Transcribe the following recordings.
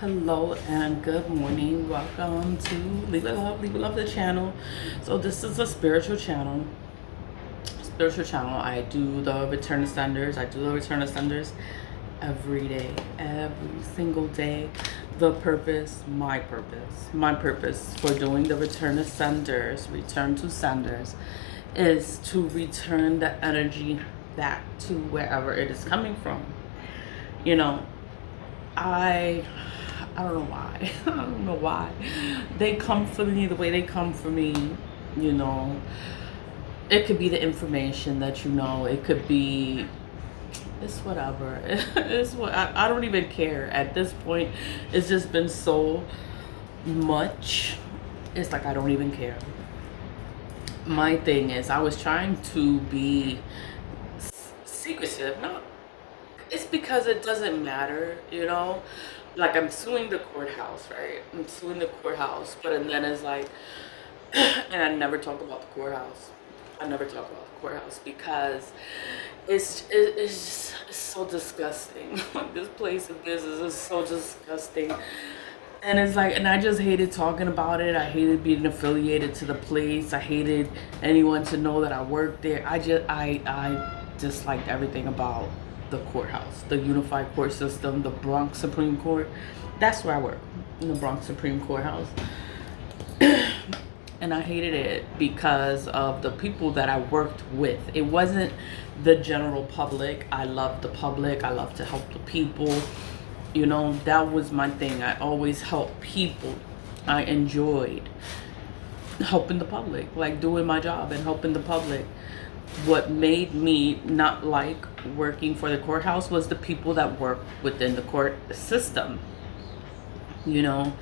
Hello and good morning. Welcome to Leave It Love the channel. So this is a spiritual channel. I do the return ascenders. I do the return ascenders every day, every single day. The purpose, my purpose for doing the return ascenders, return to senders, is to return the energy back to wherever it is coming from. You know, I I don't know why. I don't know why. They come for me the way they come for me, you know. It could be the information that you know. It could be it's whatever. It's what I don't even care. At this point, it's just been so much. It's like I don't even care. My thing is I was trying to be secretive, not it's because it doesn't matter, you know? Like I'm suing the courthouse, right? I'm suing the courthouse, but and then it's like, and I never talk about the courthouse. I never talk about the courthouse because it's just it's so disgusting. Like this place of business is so disgusting. And it's like, and I just hated talking about it. I hated being affiliated to the place. I hated anyone to know that I worked there. I disliked everything about the courthouse, the unified court system, the Bronx Supreme Court. That's where I work, in the Bronx Supreme Courthouse. And I hated it because of the people that I worked with. It wasn't the general public. I love the public. I love to help the people. You know, that was my thing. I always helped people. I enjoyed helping the public, like doing my job and helping the public. What made me not like working for the courthouse was the people that work within the court system. You know,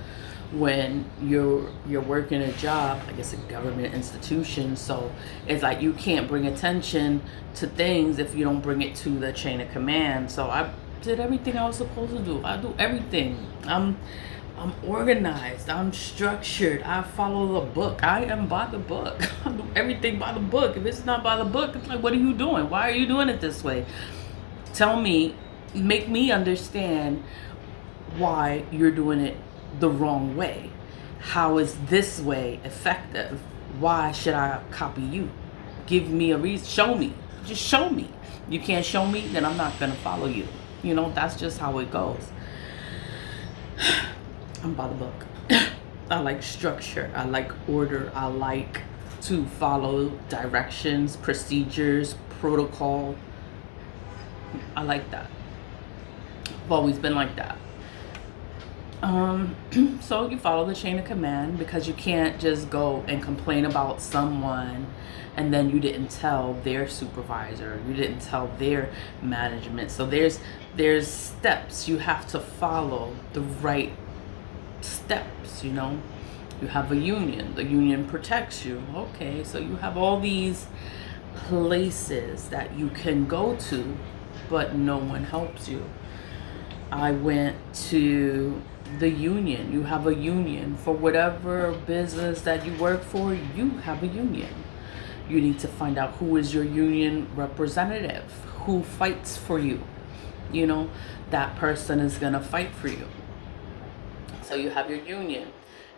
when you're working a job, I guess a government institution, so it's like you can't bring attention to things if you don't bring it to the chain of command. So I did everything I was supposed to do. I do everything. I'm organized. I'm structured. I follow the book. I am by the book. I do everything by the book. If it's not by the book, it's like, what are you doing? Why are you doing it this way? Tell me, make me understand why you're doing it the wrong way. How is this way effective? Why should I copy you? Give me a reason. Show me. Just show me. You can't show me, then I'm not going to follow you. You know, that's just how it goes. I'm by the book. I like structure. I like order. I like to follow directions, procedures, protocol. I like that. I've always been like that. So you follow the chain of command because you can't just go and complain about someone and then you didn't tell their supervisor, you didn't tell their management. So there's steps you have to follow, the right steps, you know. You have a union, the union protects you. Okay, so you have all these places that you can go to, but no one helps you. I went to the union. You have a union for whatever business that you work for. You have a union. You need to find out who is your union representative, who fights for you. You know, that person is gonna fight for you. So you have your union.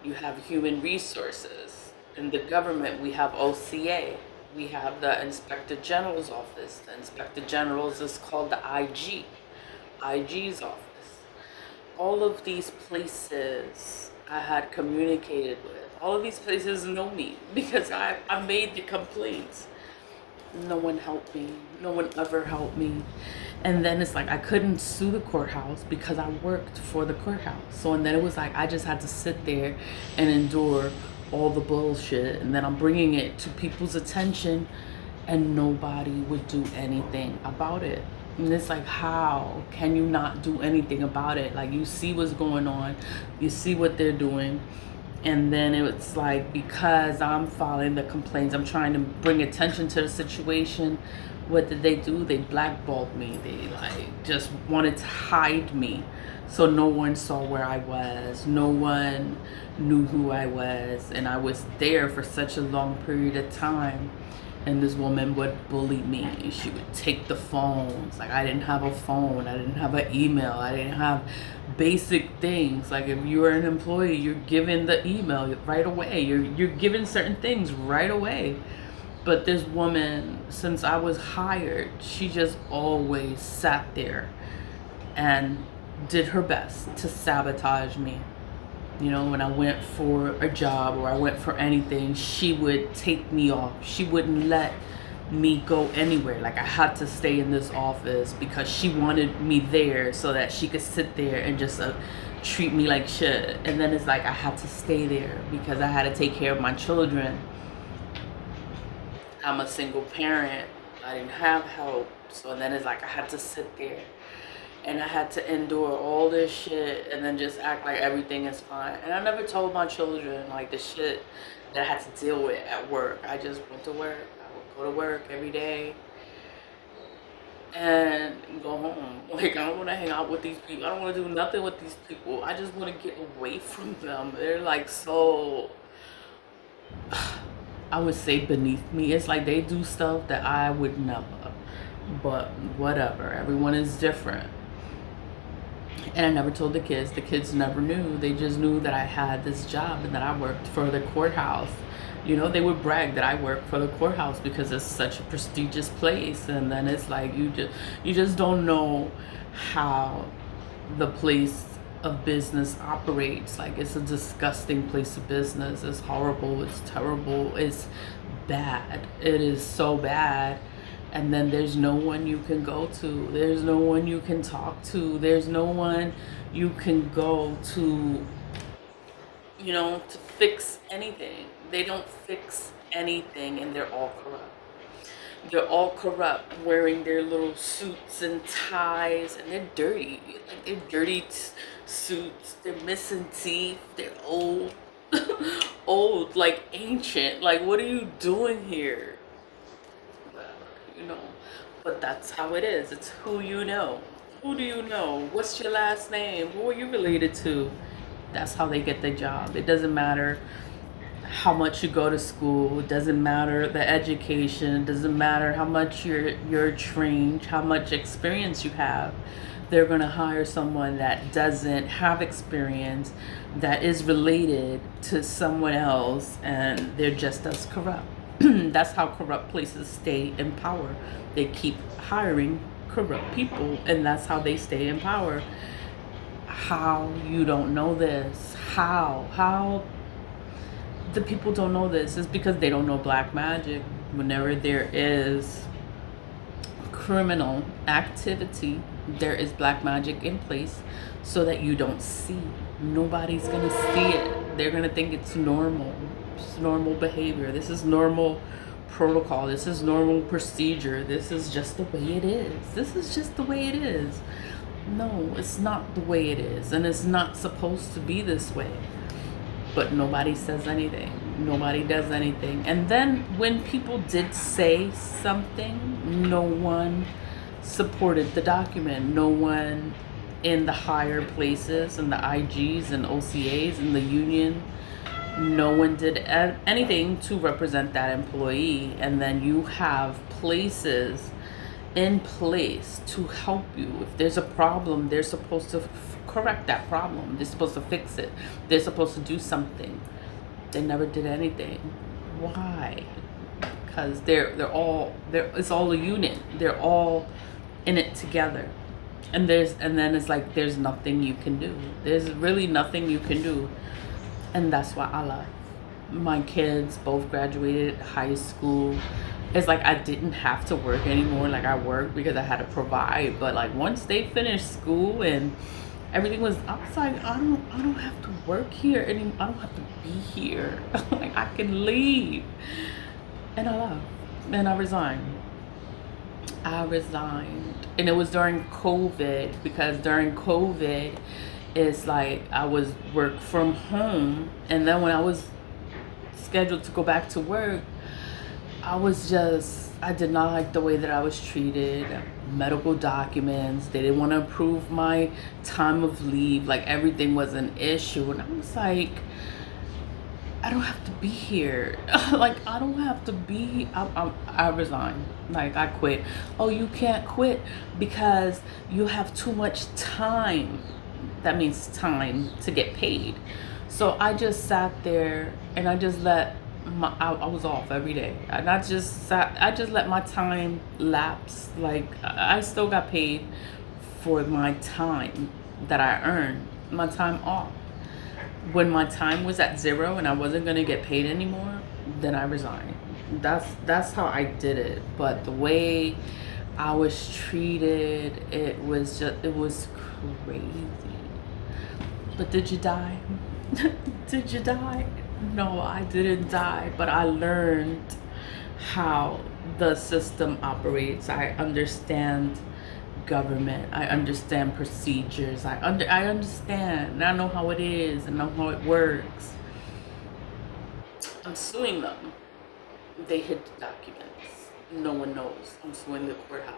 You have human resources. In the government, we have OCA. We have the Inspector General's office. The Inspector General's is called the IG's office. All of these places I had communicated with. All of these places know me because I made the complaints. No one helped me. No one ever helped me. And then it's like I couldn't sue the courthouse because I worked for the courthouse. So and then it was like I just had to sit there and endure all the bullshit. And then I'm bringing it to people's attention and nobody would do anything about it. And it's like, how can you not do anything about it? Like, you see what's going on, you see what they're doing, and then it's like, because I'm filing the complaints, I'm trying to bring attention to the situation. What did they do? They blackballed me. They like just wanted to hide me, so no one saw where I was. No one knew who I was, and I was there for such a long period of time. And this woman would bully me. She would take the phones. Like, I didn't have a phone. I didn't have an email. I didn't have basic things. Like, if you were an employee, you're given the email right away. You're given certain things right away. But this woman, since I was hired, she just always sat there and did her best to sabotage me. You know, when I went for a job or I went for anything, she would take me off. She wouldn't let me go anywhere. Like, I had to stay in this office because she wanted me there so that she could sit there and just treat me like shit. And then it's like I had to stay there because I had to take care of my children. I'm a single parent. I didn't have help. So then it's like I had to sit there and I had to endure all this shit and then just act like everything is fine. And I never told my children like the shit that I had to deal with at work. I just went to work. I would go to work every day and go home. Like, I don't want to hang out with these people. I don't want to do nothing with these people. I just want to get away from them. They're like so, I would say, beneath me. It's like they do stuff that I would never. But whatever. Everyone is different. And I never told the kids. The kids never knew. They just knew that I had this job and that I worked for the courthouse. You know, they would brag that I work for the courthouse because it's such a prestigious place. And then it's like you just don't know how the place of business operates. Like, it's a disgusting place of business. It's horrible. It's terrible. It's bad. It is so bad. And then there's no one you can go to. There's no one you can talk to. There's no one you can go to, you know, to fix anything. They don't fix anything, and they're all corrupt. They're all corrupt, wearing their little suits and ties, and they're dirty. Like, they're dirty suits. They're missing teeth. They're old. Old, like ancient. Like, what are you doing here? You know, but that's how it is. It's who you know. Who do you know? What's your last name? Who are you related to? That's how they get their job. It doesn't matter how much you go to school. It doesn't matter the education. It doesn't matter how much you're trained, how much experience you have. They're going to hire someone that doesn't have experience, that is related to someone else, and they're just as corrupt. That's how corrupt places stay in power. They keep hiring corrupt people, and that's how they stay in power. How you don't know this? How the people don't know this is because they don't know black magic. Whenever there is criminal activity, there is black magic in place so that you don't see. Nobody's gonna see it. They're gonna think it's normal. It's normal behavior. This is normal protocol. This is normal procedure. This is just the way it is. This is just the way it is. No, it's not the way it is, and it's not supposed to be this way. But nobody says anything. Nobody does anything. And then when people did say something, no one supported the document. No one in the higher places, in the IGs and OCAs and the union, no one did anything to represent that employee. And then you have places in place to help you. If there's a problem, they're supposed to correct that problem. They're supposed to fix it. They're supposed to do something. They never did anything. Why? Because it's all a unit. They're all in it together. And then it's like there's nothing you can do. There's really nothing you can do. And that's why I love. My kids both graduated high school. It's like I didn't have to work anymore. Like, I worked because I had to provide. But like once they finished school and everything was, I was like, I don't have to work here anymore. I don't have to be here. Like, I can leave. And I left. And I resigned. And it was during COVID, because during COVID, it's like I was work from home. And then when I was scheduled to go back to work, I did not like the way that I was treated. Medical documents, they didn't want to approve my time of leave. Like, everything was an issue. And I was like, I don't have to be here. Like, I don't have to be. I resign. Like, I quit. Oh, you can't quit because you have too much time. That means time to get paid. So I just sat there and I just let I was off every day. And I just let my time lapse. Like, I still got paid for my time that I earned, my time off. When my time was at zero and I wasn't gonna get paid anymore, then I resigned. That's how I did it. But the way I was treated, it was crazy. But did you die? Did you die? No, I didn't die, but I learned how the system operates. I understand government. I understand procedures. I understand. I know how it is and know how it works. I'm suing them. They hid the documents. No one knows. I'm suing the courthouse.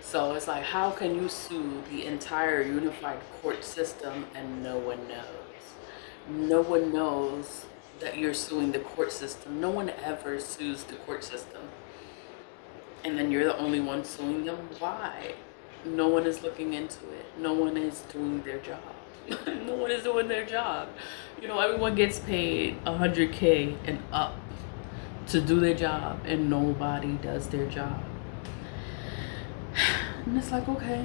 So it's like, how can you sue the entire unified court system and no one knows? No one knows that you're suing the court system. No one ever sues the court system. And then you're the only one suing them? Why? No one is looking into it. No one is doing their job. No one is doing their job. You know, everyone gets paid 100K and up to do their job, and nobody does their job. And it's like, okay,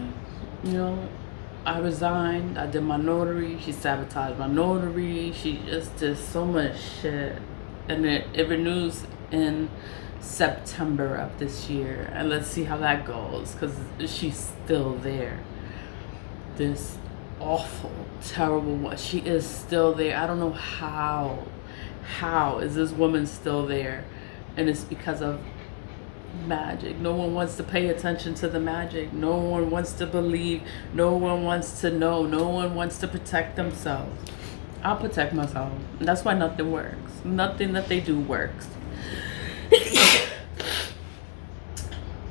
you know, I resigned. I did my notary. She sabotaged my notary. She just did so much shit. And it renews in September of this year. And let's see how that goes, because she's still there. This awful, terrible one. She is still there. I don't know how. How is this woman still there? And it's because of magic. No one wants to pay attention to the magic. No one wants to believe. No one wants to know. No one wants to protect themselves. I'll protect myself. That's why nothing works. Nothing that they do works.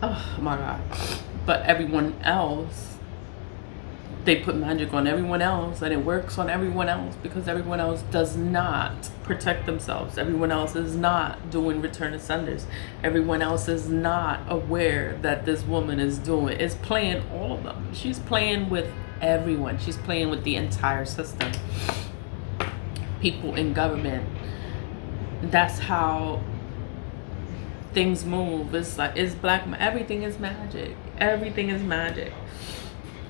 Oh my God. But everyone else, they put magic on everyone else, and it works on everyone else because everyone else does not protect themselves. Everyone else is not doing return to senders. Everyone else is not aware that this woman is playing all of them. She's playing with everyone. She's playing with the entire system. People in government. That's how things move. It's like, everything is magic. Everything is magic.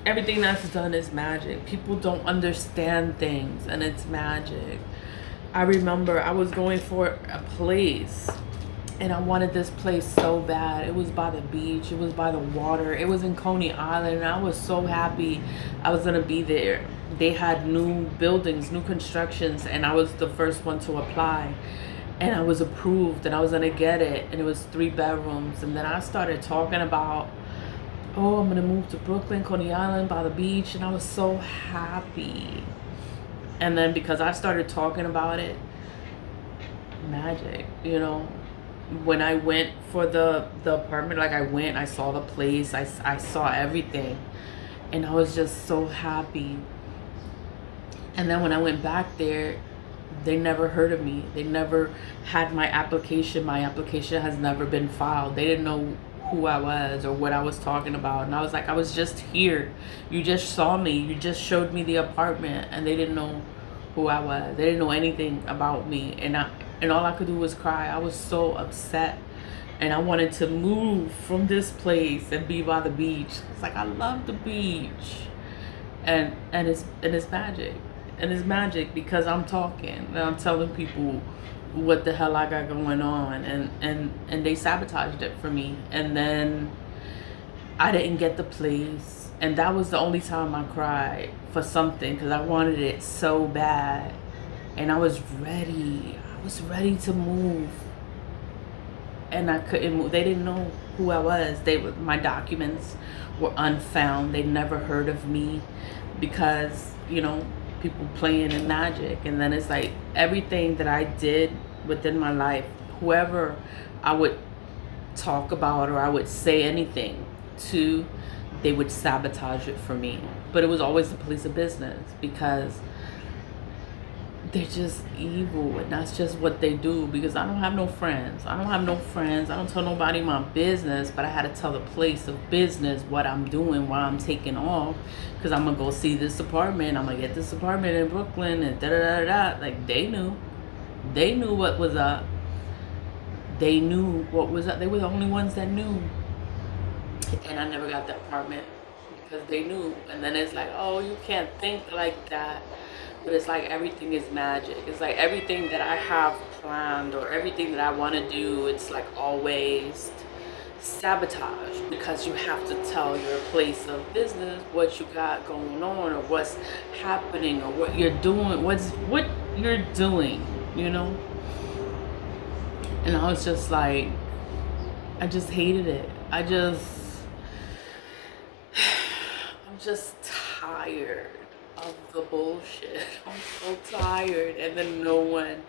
Everything that's done is magic. People don't understand things, and it's magic. I remember I was going for a place, and I wanted this place so bad. It was by the beach. It was by the water. It was in Coney Island, and I was so happy I was going to be there. They had new buildings, new constructions, and I was the first one to apply. And I was approved, and I was going to get it, and it was 3 bedrooms. And then I started talking about, oh, I'm gonna move to Brooklyn, Coney Island, by the beach, and I was so happy. And then because I started talking about it, magic, you know. When I went for the apartment, like I saw the place, I saw everything, and I was just so happy. And then when I went back there, they never heard of me. They never had my application. My application has never been filed. They didn't know who I was or what I was talking about. And I was like, I was just here. You just saw me. You just showed me the apartment, and they didn't know who I was. They didn't know anything about me. And all I could do was cry. I was so upset. And I wanted to move from this place and be by the beach. It's like, I love the beach. And it's magic. And it's magic because I'm talking and I'm telling people what the hell I got going on, and they sabotaged it for me. And then I didn't get the place, and that was the only time I cried for something, because I wanted it so bad, and I was ready to move, and I couldn't move. They didn't know who I was. My documents were unfound. They never heard of me because, you know, people playing in magic. And then it's like everything that I did within my life, whoever I would talk about or I would say anything to, they would sabotage it for me. But it was always the police of business, because they're just evil, and that's just what they do. Because I don't have no friends. I don't have no friends. I don't tell nobody my business, but I had to tell the place of business what I'm doing, why I'm taking off, because I'm gonna go see this apartment. I'm gonna get this apartment in Brooklyn, and da da da da. Like, they knew what was up. They knew what was up. They were the only ones that knew, and I never got the apartment because they knew. And then it's like, oh, you can't think like that. But it's like everything is magic. It's like everything that I have planned or everything that I want to do, it's like always sabotage, because you have to tell your place of business what you got going on, or what's happening, or what you're doing, what you're doing, you know? And I was just like, I just hated it. I'm just tired of the bullshit. I'm so tired. And then no one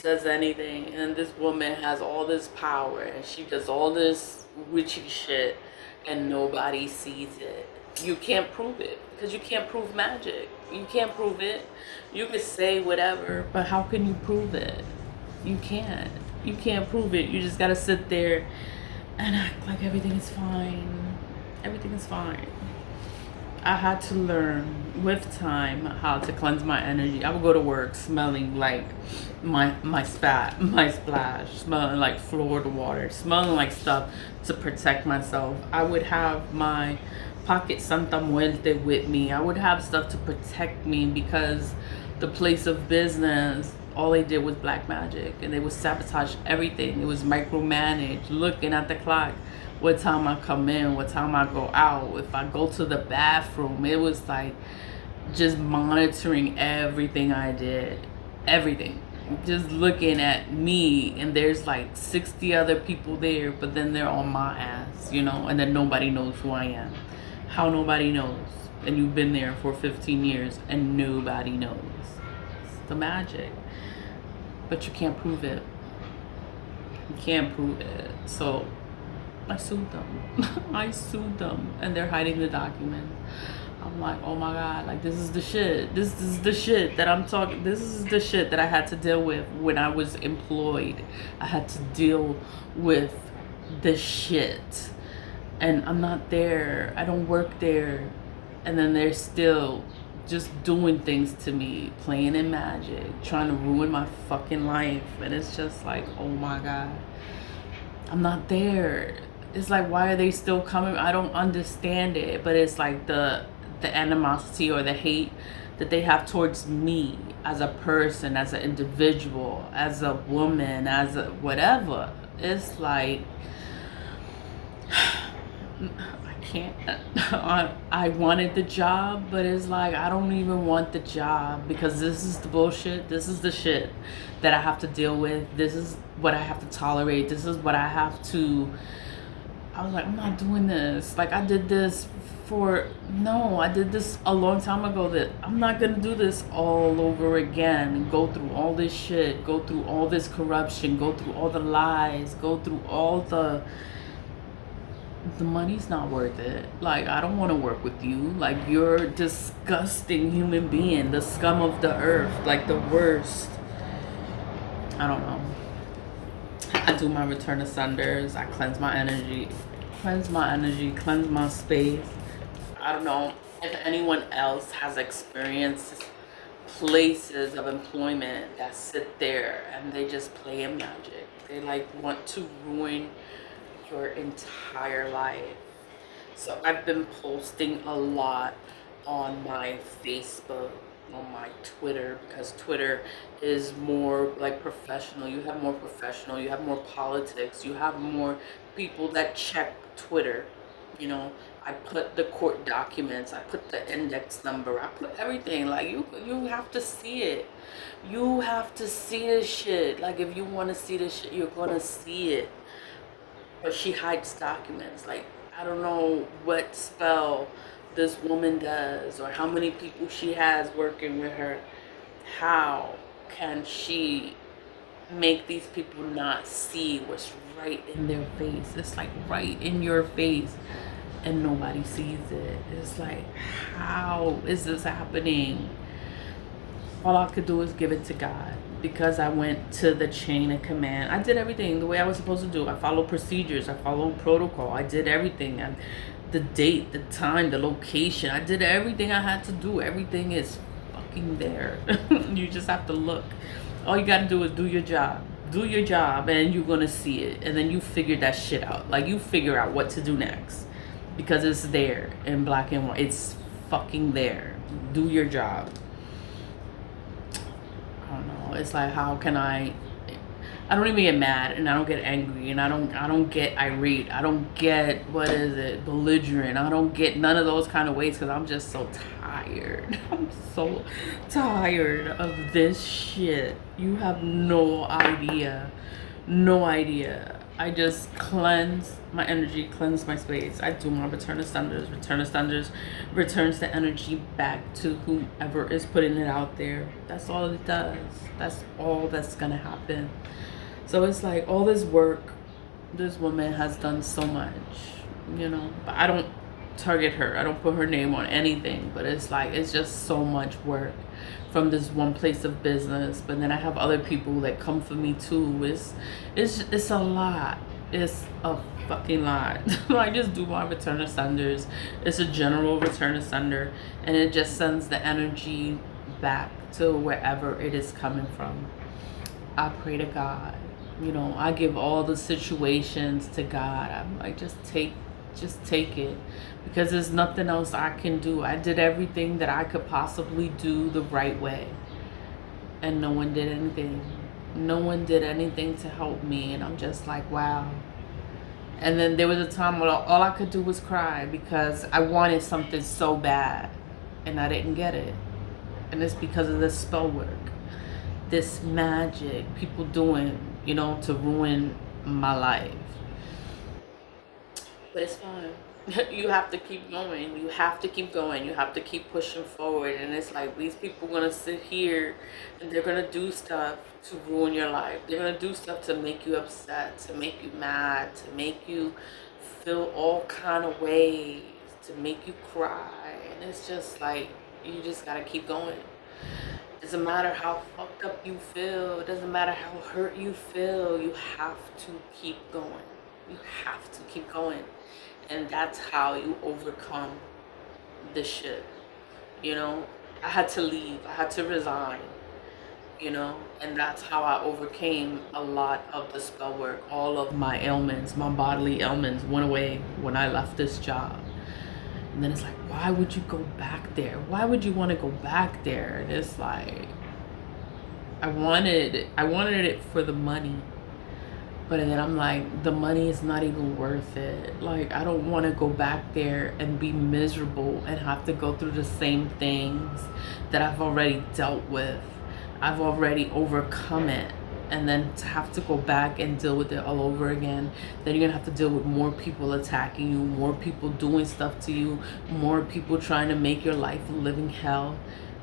does anything. And this woman has all this power, and she does all this witchy shit, and nobody sees it. You can't prove it, because you can't prove magic. You can't prove it. You can say whatever, but how can you prove it? You can't. You can't prove it. You just gotta sit there and act like everything is fine. Everything is fine. I had to learn with time how to cleanse my energy. I would go to work smelling like my splash, smelling like Florida water, smelling like stuff to protect myself. I would have my pocket Santa Muerte with me. I would have stuff to protect me, because the place of business, all they did was black magic, and they would sabotage everything. It was micromanage, looking at the clock, what time I come in, what time I go out, if I go to the bathroom. It was like just monitoring everything I did, everything. Just looking at me, and there's like 60 other people there, but then they're on my ass, you know, and then nobody knows who I am. How nobody knows? And you've been there for 15 years and nobody knows. It's the magic. But you can't prove it. You can't prove it. So I sued them. I sued them, and they're hiding the documents. I'm like, oh my God, like, this is the shit. This is the shit that I'm talking. This is the shit that I had to deal with when I was employed. I had to deal with the shit. And I'm not there. I don't work there. And then they're still just doing things to me, playing in magic, trying to ruin my fucking life. And it's just like, oh my God, I'm not there. It's like, why are they still coming? I don't understand it. But it's like the animosity or the hate that they have towards me as a person, as an individual, as a woman, as a whatever. It's like, I can't. I wanted the job, but it's like, I don't even want the job, because this is the bullshit. This is the shit that I have to deal with. This is what I have to tolerate. This is what I have to. I was like, I'm not doing this. Like, I did this I did this a long time ago, that I'm not gonna do this all over again and go through all this shit, go through all this corruption, go through all the lies, go through all the money's not worth it. Like, I don't want to work with you. Like, you're a disgusting human being, the scum of the earth, like the worst. I don't know. I do my return of sunders. I cleanse my energy, cleanse my space. I don't know if anyone else has experienced places of employment that sit there and they just play in magic. They like want to ruin your entire life. So I've been posting a lot on my Facebook, on my Twitter, because Twitter is more like professional. You have more professional, you have more politics, you have more people that check Twitter. You know, I put the court documents, I put the index number, I put everything. Like, you have to see it. You have to see this shit. Like, if you want to see this shit, you're gonna see it. But she hides documents. Like, I don't know what spell this woman does, or how many people she has working with her. How can she make these people not see what's right in their face? It's like right in your face, and nobody sees it. It's like, how is this happening? all I could do is give it to God, because I went to the chain of command. I did everything the way I was supposed to do. I followed procedures, I followed protocol, I did everything. And the date, the time, the location, I did everything I had to do. Everything is fucking there. You just have to look. All you gotta do is do your job. Do your job, and you're gonna see it. And then you figure that shit out. Like, you figure out what to do next, because it's there in black and white. It's fucking there. Do your job. I don't know. It's like, how can I don't even get mad, and I don't get angry, and I don't get irate. I don't get, what is it, belligerent. I don't get none of those kind of ways, because I'm just so tired. I'm so tired of this shit. You have no idea. No idea. I just cleanse my energy, cleanse my space. I do my return ascenders. Return ascenders returns the energy back to whomever is putting it out there. That's all it does. That's all that's gonna happen. So it's like, all this work, this woman has done so much, but I don't target her. I don't put her name on anything, but it's like, it's just so much work from this one place of business. But then I have other people that come for me too. It's a lot. It's a fucking lot. I just do my return ascenders. It's a general return ascender, and it just sends the energy back to wherever it is coming from. I pray to God. I give all the situations to God. I'm like, just take it, because there's nothing else I can do. I did everything that I could possibly do the right way, and no one did anything. No one did anything to help me, and I'm just like, wow. And then there was a time when all I could do was cry, because I wanted something so bad, and I didn't get it. And it's because of this spell work, this magic people doing, to ruin my life. But it's fine. You have to keep going. You have to keep going. You have to keep pushing forward. And it's like, these people are gonna sit here and they're gonna do stuff to ruin your life. They're gonna do stuff to make you upset, to make you mad, to make you feel all kind of ways, to make you cry. And it's just like, you just gotta keep going. It doesn't matter how fucked up you feel. It doesn't matter how hurt you feel. You have to keep going. You have to keep going. And that's how you overcome this shit. I had to leave. I had to resign. And that's how I overcame a lot of the spell work. All of my ailments, my bodily ailments, went away when I left this job. And then it's like, why would you go back there? Why would you want to go back there? And it's like, I wanted it for the money. But then I'm like, the money is not even worth it. Like, I don't want to go back there and be miserable and have to go through the same things that I've already dealt with. I've already overcome it. And then to have to go back and deal with it all over again, then you're gonna have to deal with more people attacking you, more people doing stuff to you, more people trying to make your life a living hell.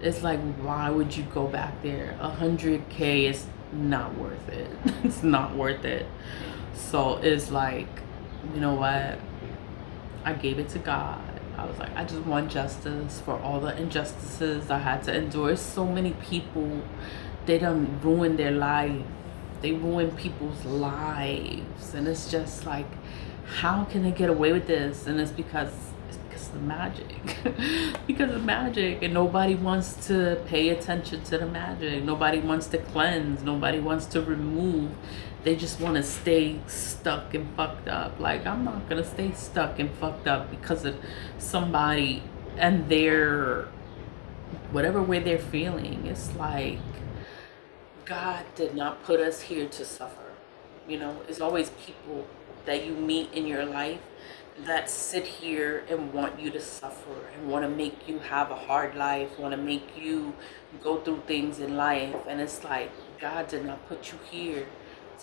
It's like, why would you go back there? 100K is not worth it. It's not worth it. So it's like, you know what? I gave it to God. I was like, I just want justice for all the injustices I had to endure. So many people, they done ruined their life. They ruin people's lives. And it's just like, how can they get away with this? And it's because of the magic. Because of magic. And nobody wants to pay attention to the magic. Nobody wants to cleanse. Nobody wants to remove. They just want to stay stuck and fucked up. Like, I'm not going to stay stuck and fucked up because of somebody and their whatever way they're feeling. It's like, God did not put us here to suffer. It's always people that you meet in your life that sit here and want you to suffer and want to make you have a hard life, want to make you go through things in life. And it's like, God did not put you here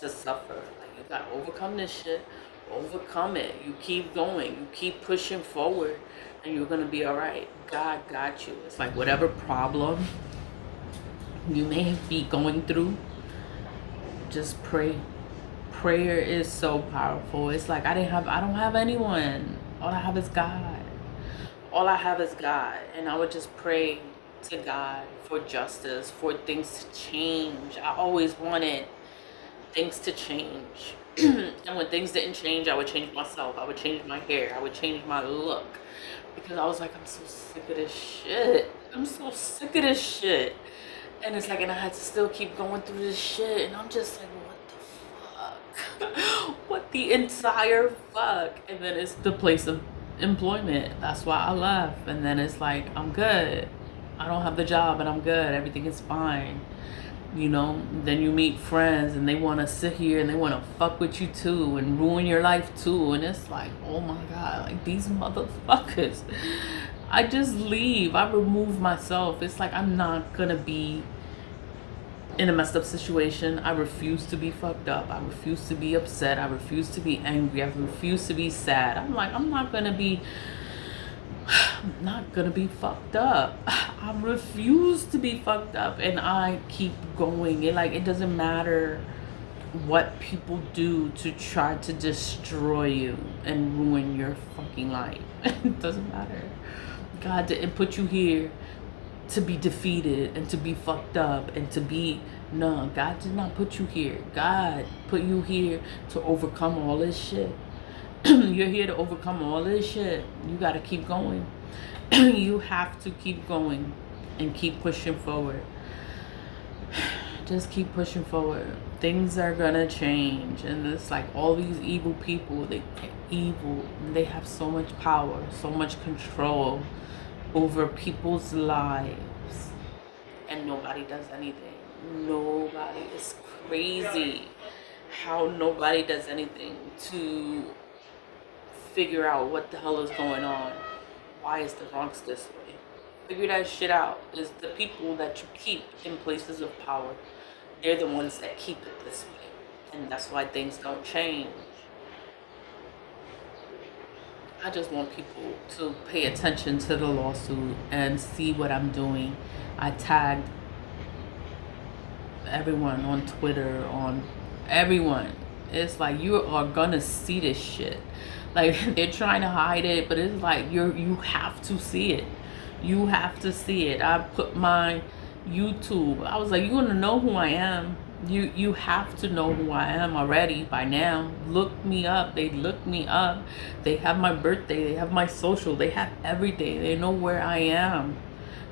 to suffer. Like, you got to overcome this shit, overcome it. You keep going, you keep pushing forward, and you're going to be all right. God got you. It's like, whatever problem you may be going through, just pray. Prayer is so powerful. It's like, I don't have anyone. All I have is God. All I have is God. And I would just pray to God for justice, for things to change. I always wanted things to change. And when things didn't change, I would change myself. I would change my hair. I would change my look. Because I was like, I'm so sick of this shit. I'm so sick of this shit. And it's like, and I had to still keep going through this shit. And I'm just like, what the fuck? What the entire fuck? And then it's the place of employment. That's why I left. And then it's like, I'm good. I don't have the job and I'm good. Everything is fine. You know, then you meet friends and they want to sit here and they want to fuck with you too and ruin your life too. And it's like, oh my God, like these motherfuckers. I just leave. I remove myself. It's like, I'm not going to be in a messed up situation. I refuse to be fucked up. I refuse to be upset. I refuse to be angry. I refuse to be sad. I'm like, I'm not going to be fucked up. I refuse to be fucked up, and I keep going. It doesn't matter what people do to try to destroy you and ruin your fucking life. It doesn't matter. God didn't put you here to be defeated and to be fucked up and to be, no, God did not put you here. God put you here to overcome all this shit. You're here to overcome all this shit. You got to keep going. You have to keep going and keep pushing forward. Just keep pushing forward. Things are gonna change. And it's like all these evil people, they have so much power, so much control over people's lives, and nobody does anything. Nobody. It's crazy how nobody does anything to figure out what the hell is going on. Why is the Bronx this way? Figure that shit out. Is the people that you keep in places of power, they're the ones that keep it this way. And that's why things don't change. I just want people to pay attention to the lawsuit and see what I'm doing. I tagged everyone on Twitter, on everyone. It's like, you are gonna see this shit. Like, they're trying to hide it, but it's like, you have to see it. You have to see it. I put my YouTube. I was like, you're gonna know who I am. You have to know who I am already by now. Look me up. They look me up. They have my birthday. They have my social. They have everything. They know where I am.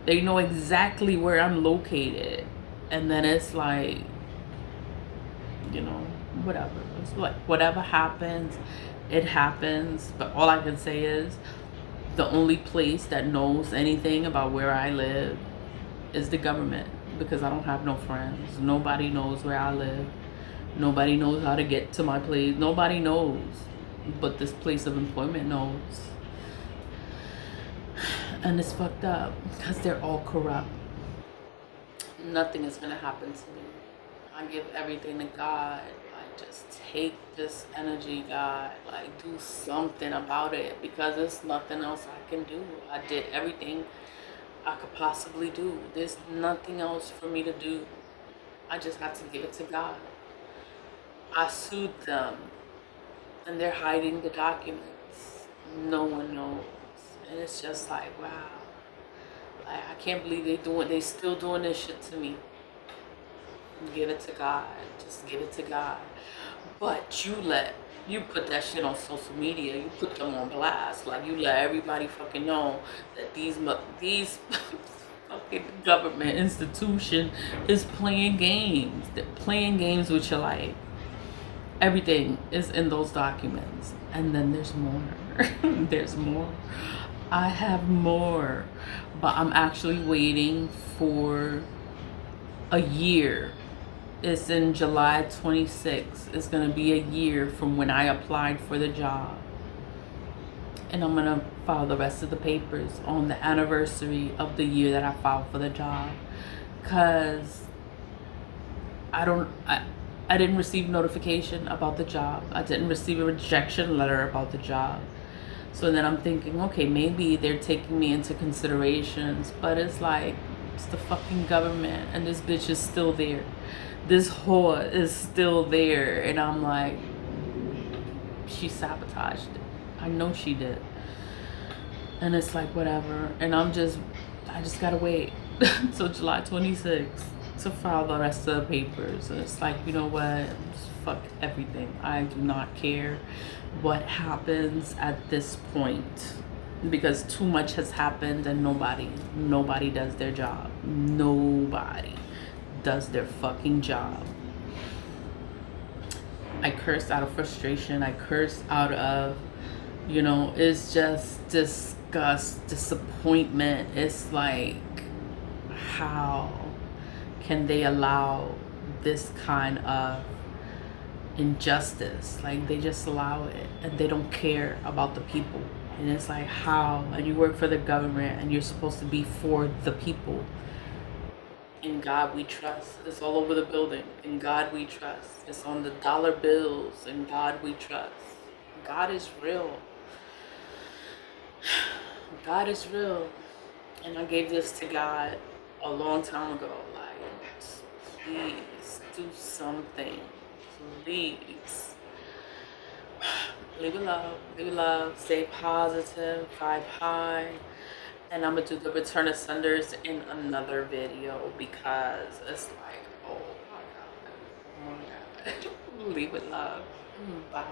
They know exactly where I'm located. And then it's like, you know, whatever. It's like, whatever happens, it happens. But all I can say is, the only place that knows anything about where I live is the government, because I don't have no friends. Nobody knows where I live. Nobody knows how to get to my place. Nobody knows, but this place of employment knows. And it's fucked up because they're all corrupt. Nothing is gonna happen to me. I give everything to God. Like, just take this energy, God. Like, do something about it, because there's nothing else I can do. I did everything I could possibly do. There's nothing else for me to do. I just have to give it to God. I sued them, and they're hiding the documents. No one knows. And it's just like, wow. Like, I can't believe they still doing this shit to me. Give it to God. Just give it to God. But you put that shit on social media. You put them on blast. Like, you let everybody fucking know that these fucking government institution is playing games. They're playing games with your life. Everything is in those documents. And then there's more. There's more. I have more. But I'm actually waiting for a year. It's in July 26th. It's going to be a year from when I applied for the job. And I'm going to file the rest of the papers on the anniversary of the year that I filed for the job. Because I didn't receive notification about the job. I didn't receive a rejection letter about the job. So then I'm thinking, okay, maybe they're taking me into considerations. But it's like, it's the fucking government, and this bitch is still there. This whore is still there. And I'm like, she sabotaged it. I know she did. And it's like, whatever. And I just gotta wait. till July 26th to file the rest of the papers. And it's like, you know what? Just fuck everything. I do not care what happens at this point because too much has happened and nobody does their job. Nobody does their fucking job. I curse out of frustration. I curse out of, it's just disgust, disappointment. It's like, how can they allow this kind of injustice? Like, they just allow it and they don't care about the people. And it's like, how? And you work for the government and you're supposed to be for the people. In God we trust. It's all over the building. In God we trust. It's on the dollar bills. In God we trust. God is real. God is real. And I gave this to God a long time ago. Like, please do something. Please. Leave it love. Leave it love. Stay positive. Vibe high. And I'm gonna do the Return of Sunders in another video because it's like, oh my god. Oh my god. Leave it love. Bye.